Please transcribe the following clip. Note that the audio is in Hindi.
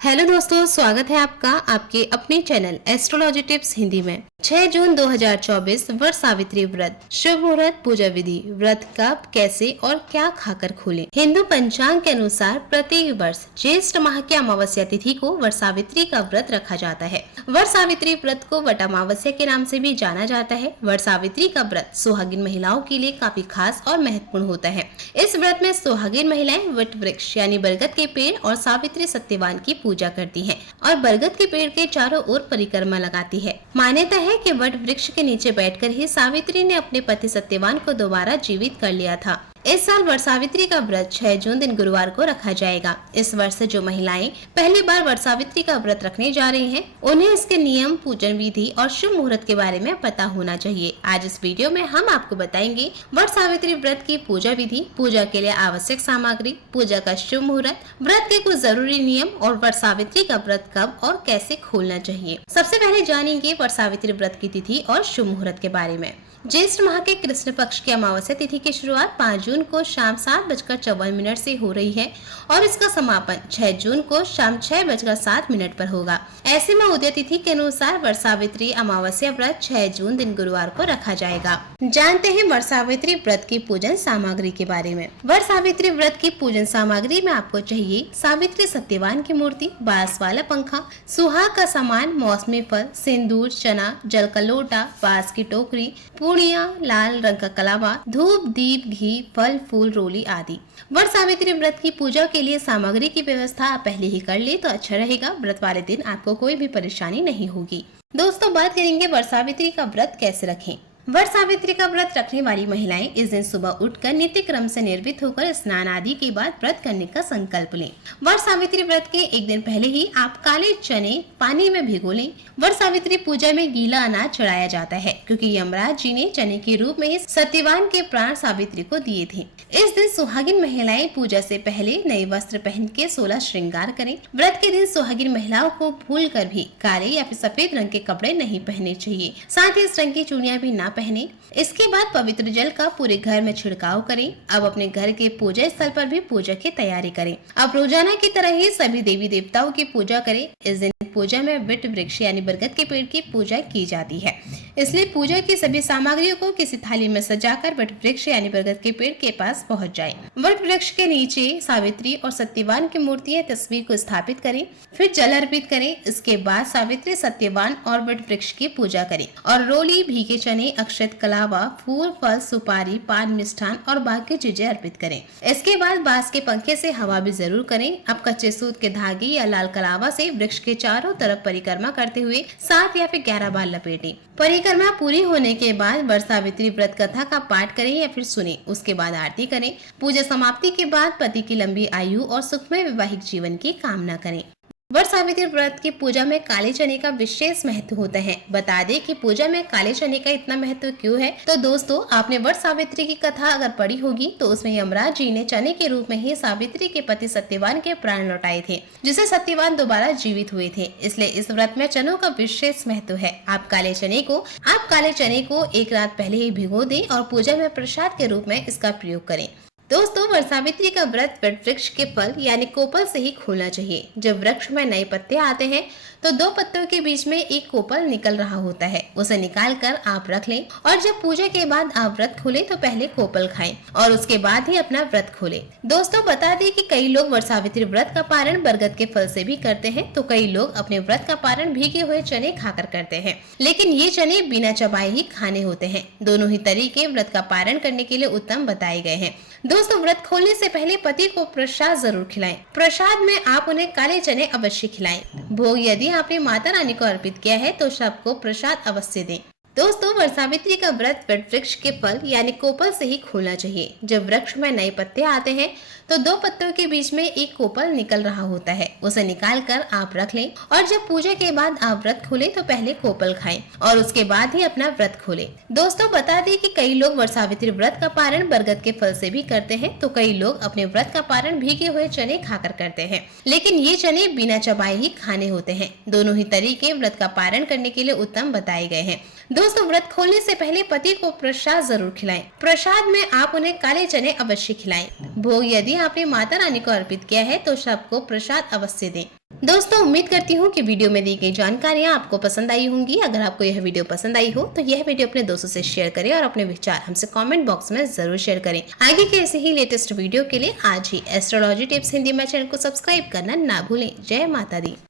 हेलो दोस्तों, स्वागत है आपका आपके अपने चैनल एस्ट्रोलॉजी टिप्स हिंदी में। 6 जून 2024 वर्ष सावित्री व्रत, शुभ मुहूर्त, पूजा विधि। व्रत कब, कैसे और क्या खाकर खोलें। हिंदू पंचांग के अनुसार प्रत्येक वर्ष ज्येष्ठ माह की अमावस्या तिथि को वट सावित्री का व्रत रखा जाता है। वट सावित्री व्रत को वट अमावस्या के नाम से भी जाना जाता है। वट सावित्री का व्रत सुहागिन महिलाओं के लिए काफी खास और महत्वपूर्ण होता है। इस व्रत में सुहागिन महिलाएं वट वृक्ष यानी बरगद के पेड़ और सावित्री सत्यवान की पूजा करती है और बरगद के पेड़ के चारों ओर परिक्रमा लगाती है। मान्यता है कि वट वृक्ष के नीचे बैठकर ही सावित्री ने अपने पति सत्यवान को दोबारा जीवित कर लिया था। इस साल वट सावित्री का व्रत 6 जून दिन गुरुवार को रखा जाएगा। इस वर्ष से जो महिलाएं पहली बार वट सावित्री का व्रत रखने जा रही हैं, उन्हें इसके नियम, पूजन विधि और शुभ मुहूर्त के बारे में पता होना चाहिए। आज इस वीडियो में हम आपको बताएंगे वट सावित्री व्रत की पूजा विधि, पूजा के लिए आवश्यक सामग्री, पूजा का शुभ मुहूर्त, व्रत के कुछ जरूरी नियम और वट सावित्री का व्रत कब और कैसे खोलना चाहिए। सबसे पहले जानेंगे वट सावित्री व्रत की तिथि और शुभ मुहूर्त के बारे में। ज्येष्ठ माह के कृष्ण पक्ष की अमावस्या तिथि की शुरुआत 5 जून को शाम 7:54 से हो रही है और इसका समापन 6 जून को शाम 6:07 पर होगा। ऐसे में उदय तिथि के अनुसार वट सावित्री अमावस्या व्रत 6 जून दिन गुरुवार को रखा जाएगा। जानते हैं वट सावित्री व्रत की पूजन सामग्री के बारे में। वट सावित्री व्रत की पूजन सामग्री में आपको चाहिए सावित्री सत्यवान की मूर्ति, बांस वाला पंखा, सुहाग का सामान, मौसमी फल, सिंदूर, चना, जल का लोटा, बांस की टोकरी, पूड़ियाँ, लाल रंग का कलावा, धूप, दीप, घी, फल, फूल, रोली आदि। वट सावित्री व्रत की पूजा के लिए सामग्री की व्यवस्था आप पहले ही कर ले तो अच्छा रहेगा। व्रत वाले दिन आपको कोई भी परेशानी नहीं होगी। दोस्तों, बात करेंगे वट सावित्री का व्रत कैसे रखें। वट सावित्री का व्रत रखने वाली महिलाएं इस दिन सुबह उठकर नित्य क्रम से निर्वित होकर स्नान आदि के बाद व्रत करने का संकल्प लें। वट सावित्री व्रत के एक दिन पहले ही आप काले चने पानी में भिगो लें। वट सावित्री पूजा में गीला अनाज चढ़ाया जाता है क्योंकि यमराज जी ने चने के रूप में ही सत्यवान के प्राण सावित्री को दिए थे। इस दिन सुहागिन महिलाएं पूजा से पहले नए वस्त्र पहन के 16 श्रृंगार करें। व्रत के दिन सुहागिन महिलाओं को भूल कर भी काले या फिर सफेद रंग के कपड़े नहीं पहनने चाहिए। साथ ही इस रंग की चूड़ियां भी ना पहने। इसके बाद पवित्र जल का पूरे घर में छिड़काव करें। अब अपने घर के पूजा स्थल पर भी पूजा की तैयारी करें। अब रोजाना की तरह ही सभी देवी देवताओं की पूजा करें। इस दिन पूजा में वट वृक्ष यानी बरगद के पेड़ की पूजा की जाती है, इसलिए पूजा की सभी सामग्रियों को किसी थाली में सजाकर वट वृक्ष यानी बरगद के पेड़ के पास पहुंच जाए। वट वृक्ष के नीचे सावित्री और सत्यवान की मूर्तियां तस्वीर को स्थापित करें, फिर जल अर्पित करें। इसके बाद सावित्री, सत्यवान और वट वृक्ष की पूजा करें और रोली, भीगे चने, अक्षत, कलावा, फूल, फल, सुपारी, पान, मिष्ठान और बाकी चीजें अर्पित करें। इसके बाद बांस के पंखे से हवा भी जरूर करें। अब कच्चे सूत के धागे या लाल कलावा से वृक्ष के चारों तरफ परिक्रमा करते हुए 7 या फिर 11 बार लपेटें। परिक्रमा पूरी होने के बाद वट सावित्री व्रत कथा का पाठ करें या फिर सुने। उसके बाद आरती करें। पूजा समाप्ति के बाद पति की लंबी आयु और सुखमय वैवाहिक जीवन की कामना करें। वट सावित्री व्रत की पूजा में काले चने का विशेष महत्व होता है। बता दें कि पूजा में काले चने का इतना महत्व क्यों है। तो दोस्तों, आपने वट सावित्री की कथा अगर पढ़ी होगी तो उसमें यमराज जी ने चने के रूप में ही सावित्री के पति सत्यवान के प्राण लौटाए थे, जिससे सत्यवान दोबारा जीवित हुए थे। इसलिए इस व्रत में चनों का विशेष महत्व है। आप काले चने को एक रात पहले ही भिगो दें और पूजा में प्रसाद के रूप में इसका प्रयोग करें। दोस्तों, वट सावित्री का व्रत वट वृक्ष के फल यानी कोपल से ही खोलना चाहिए। जब वृक्ष में नए पत्ते आते हैं तो 2 पत्तों के बीच में एक कोपल निकल रहा होता है, उसे निकाल कर आप रख लें और जब पूजा के बाद आप व्रत खोलें तो पहले कोपल खाएं और उसके बाद ही अपना व्रत खोलें। दोस्तों, बता दें कि कई लोग वट सावित्री व्रत का पारण बरगद के फल से भी करते हैं, तो कई लोग अपने व्रत का पारण भीगे हुए चने खाकर करते हैं, लेकिन ये चने बिना चबाए ही खाने होते हैं। दोनों ही तरीके व्रत का पारण करने के लिए उत्तम बताए गए हैं। दोस्तों, व्रत खोलने से पहले पति को प्रसाद जरूर खिलाएं। प्रसाद में आप उन्हें काले चने अवश्य खिलाएं। भोग यदि आपने माता रानी को अर्पित किया है तो सबको प्रसाद अवश्य दें। दोस्तों, वट सावित्री का व्रत वट वृक्ष के फल यानी कोपल से ही खोलना चाहिए। जब वृक्ष में नए पत्ते आते हैं तो 2 पत्तों के बीच में एक कोपल निकल रहा होता है, उसे निकाल कर आप रख लें और जब पूजा के बाद आप व्रत खोलें तो पहले कोपल खाएं और उसके बाद ही अपना व्रत खोलें। दोस्तों, बता दें कि कई लोग वट सावित्री व्रत का पारण बरगद के फल से भी करते हैं, तो कई लोग अपने व्रत का पारण भीगे हुए चने खाकर करते हैं, लेकिन ये चने बिना चबाए ही खाने होते हैं। दोनों ही तरीके व्रत का पारण करने के लिए उत्तम बताए गए हैं। दोस्तों, व्रत खोलने से पहले पति को प्रसाद जरूर खिलाएं। प्रसाद में आप उन्हें काले चने अवश्य खिलाएं। भोग यदि आपने माता रानी को अर्पित किया है तो सबको प्रसाद अवश्य दें। दोस्तों उम्मीद करती हूँ कि वीडियो में दी गई जानकारियाँ आपको पसंद आई होंगी। अगर आपको यह वीडियो पसंद आई हो तो यह वीडियो अपने दोस्तों से शेयर करें और अपने विचार हमसे कमेंट बॉक्स में जरूर शेयर करें। आगे के ऐसे ही लेटेस्ट वीडियो के लिए आज ही एस्ट्रोलॉजी टिप्स हिंदी में चैनल को सब्सक्राइब करना ना भूलें। जय माता दी।